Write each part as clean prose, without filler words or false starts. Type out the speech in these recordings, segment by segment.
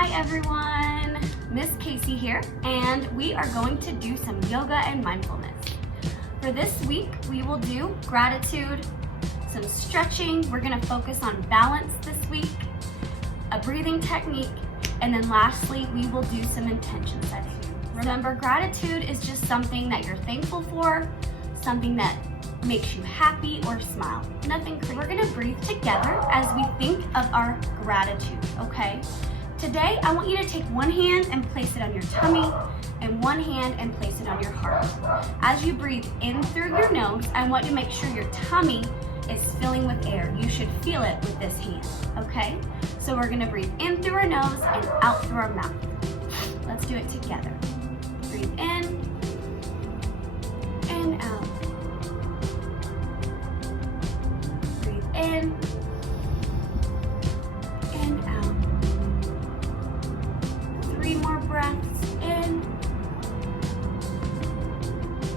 Hi everyone, Miss Casey here, and we are going to do some yoga and mindfulness. For this week, we will do gratitude, some stretching, we're gonna focus on balance this week, a breathing technique, and then lastly, we will do some intention setting. Remember, gratitude is just something that you're thankful for, something that makes you happy or smile. Nothing crazy. We're gonna breathe together as we think of our gratitude, okay? Today, I want you to take one hand and place it on your tummy and one hand and place it on your heart. As you breathe in through your nose, I want you to make sure your tummy is filling with air. You should feel it with this hand, okay? So we're gonna breathe in through our nose and out through our mouth. Let's do it together. Breathe in and out. Breathe in and out. 3 more breaths in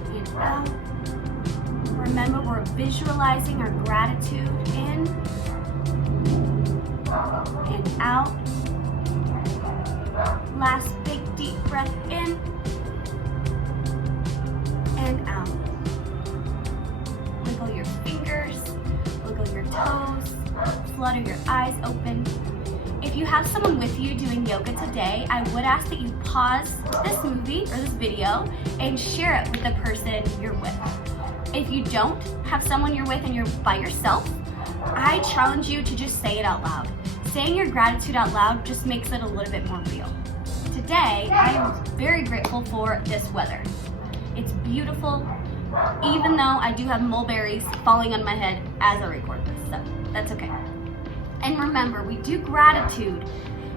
and out. Remember, we're visualizing our gratitude in and out. Last big deep breath in and out. Wiggle your fingers, wiggle your toes, flutter your eyes open. If you have someone with you doing yoga today, I would ask that you pause this movie or this video and share it with the person you're with. If you don't have someone you're with and you're by yourself, I challenge you to just say it out loud. Saying your gratitude out loud just makes it a little bit more real. Today, I am very grateful for this weather. It's beautiful, even though I do have mulberries falling on my head as I record this, so that's okay. And remember, we do gratitude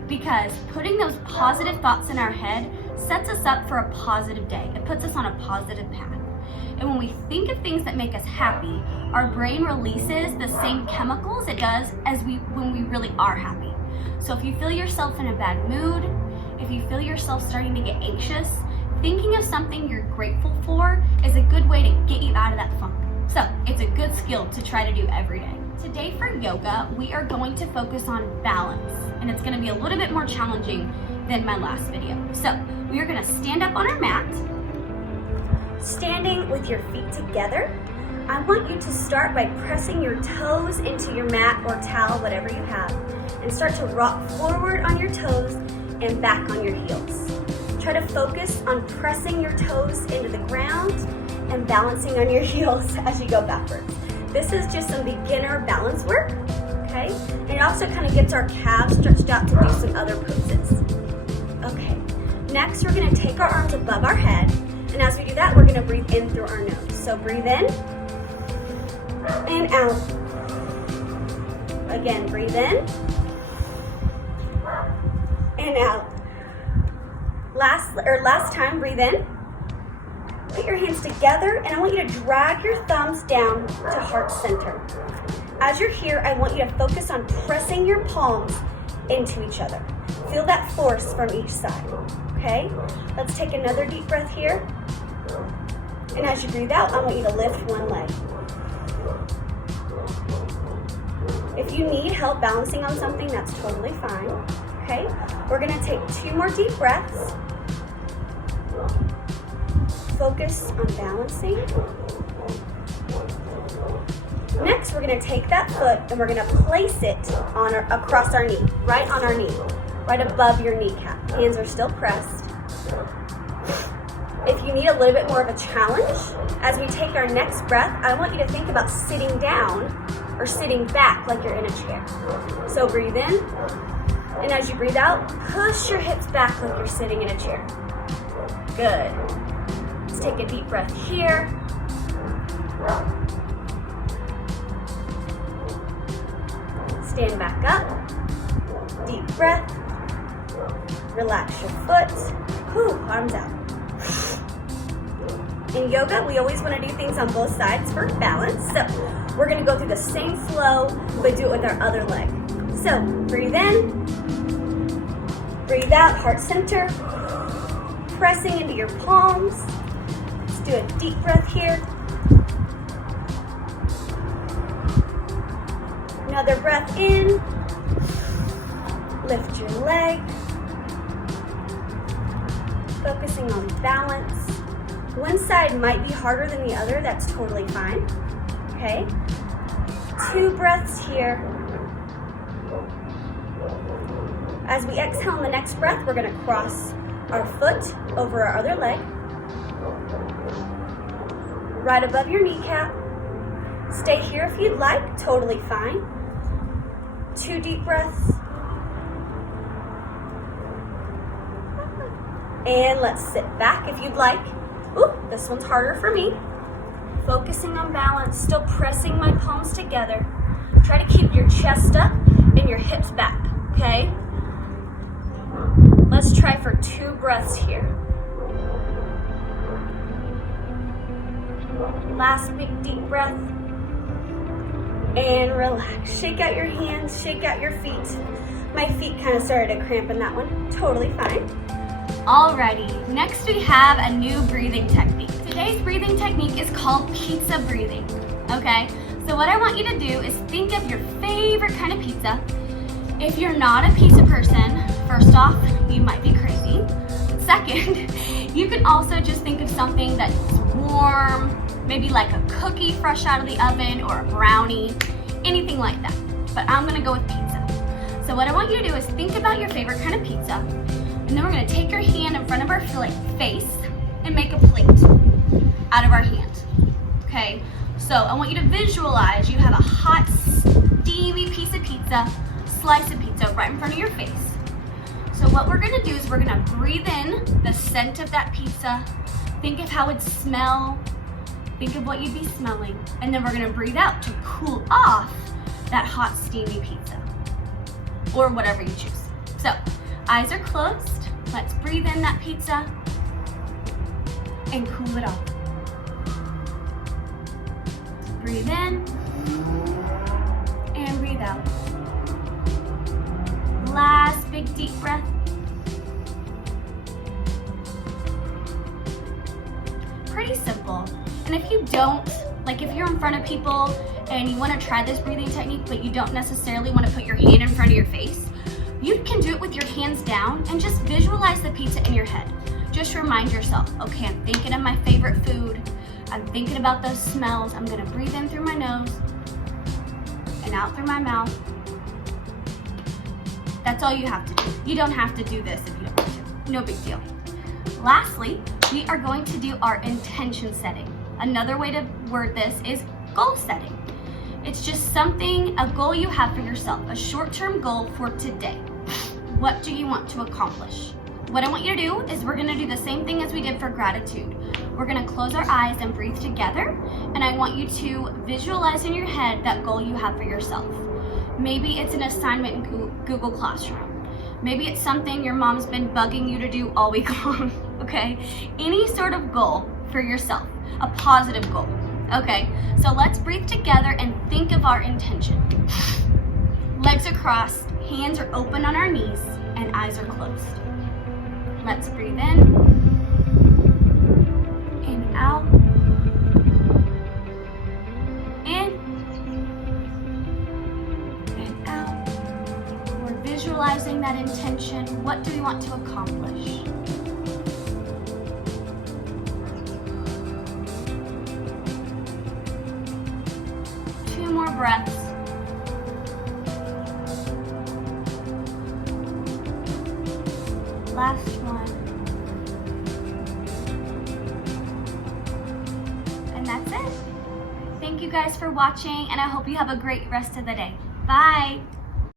because putting those positive thoughts in our head sets us up for a positive day. It puts us on a positive path. And when we think of things that make us happy, our brain releases the same chemicals it does as when we really are happy. So if you feel yourself in a bad mood, if you feel yourself starting to get anxious, thinking of something you're grateful for is a good way to get you out of that funk. So it's a good skill to try to do every day. Today for yoga, we are going to focus on balance, and it's gonna be a little bit more challenging than my last video. So we are gonna stand up on our mat. Standing with your feet together, I want you to start by pressing your toes into your mat or towel, whatever you have, and start to rock forward on your toes and back on your heels. Try to focus on pressing your toes into the ground and balancing on your heels as you go backwards. This is just some beginner balance work, okay? And it also kind of gets our calves stretched out to do some other poses. Okay, next we're gonna take our arms above our head, and as we do that, we're gonna breathe in through our nose. So breathe in and out. Again, breathe in and out. Last time, breathe in. Put your hands together, and I want you to drag your thumbs down to heart center. As you're here, I want you to focus on pressing your palms into each other. Feel that force from each side, okay? Let's take another deep breath here. And as you breathe out, I want you to lift one leg. If you need help balancing on something, that's totally fine, okay? We're gonna take 2 more deep breaths. Focus on balancing. Next, we're gonna take that foot and we're gonna place it on across our knee, right on our knee, right above your kneecap. Hands are still pressed. If you need a little bit more of a challenge, as we take our next breath, I want you to think about sitting down or sitting back like you're in a chair. So breathe in, and as you breathe out, push your hips back like you're sitting in a chair. Good. Let's take a deep breath here. Stand back up. Deep breath. Relax your foot. Whew, arms out. In yoga, we always want to do things on both sides for balance. So we're going to go through the same flow, but do it with our other leg. So breathe in. Breathe out, heart center. Pressing into your palms. Let's do a deep breath here. Another breath in. Lift your leg. focusing on balance. One side might be harder than the other, that's totally fine. Okay, 2 breaths here. As we exhale on the next breath, we're gonna cross our foot over our other leg, right above your kneecap. Stay here if you'd like, totally fine. 2 deep breaths. And let's sit back if you'd like. Ooh, this one's harder for me. Focusing on balance, still pressing my palms together. Try to keep your chest up and your hips back, okay? Let's try for 2 breaths here. Last big deep breath. And relax. Shake out your hands, shake out your feet. My feet kind of started to cramp in that one. Totally fine. Alrighty, next we have a new breathing technique. Today's breathing technique is called pizza breathing, okay? So what I want you to do is think of your favorite kind of pizza. If you're not a pizza person, first off, you might be crazy. Second, you can also just think of something that's warm, maybe like a cookie fresh out of the oven or a brownie, anything like that. But I'm gonna go with pizza. So what I want you to do is think about your favorite kind of pizza, and then we're gonna take your hand in front of our face and make a plate out of our hand, okay? So I want you to visualize you have a hot, steamy piece of pizza, slice of pizza right in front of your face. So what we're gonna do is we're gonna breathe in the scent of that pizza, think of how it would smell, think of what you'd be smelling, and then we're gonna breathe out to cool off that hot, steamy pizza, or whatever you choose. So, eyes are closed, let's breathe in that pizza, and cool it off. Breathe in, and breathe out. Last big deep breath. Pretty simple. And if you don't, like if you're in front of people and you want to try this breathing technique, but you don't necessarily want to put your hand in front of your face, you can do it with your hands down and just visualize the pizza in your head. Just remind yourself, okay, I'm thinking of my favorite food. I'm thinking about those smells. I'm gonna breathe in through my nose and out through my mouth. That's all you have to do. You don't have to do this if you don't want to. No big deal. Lastly, we are going to do our intention setting. Another way to word this is goal setting. It's just something, a goal you have for yourself, a short-term goal for today. What do you want to accomplish? What I want you to do is we're gonna do the same thing as we did for gratitude. We're gonna close our eyes and breathe together, and I want you to visualize in your head that goal you have for yourself. Maybe it's an assignment in Google Classroom. Maybe it's something your mom's been bugging you to do all week long, okay? Any sort of goal for yourself, a positive goal, okay? So let's breathe together and think of our intention. Legs are crossed, hands are open on our knees, and eyes are closed. Let's breathe in and out. In and out. We're visualizing that intention. What do we want to accomplish? Two more breaths. Last one. And that's it. Thank you guys for watching, and I hope you have a great rest of the day. Bye.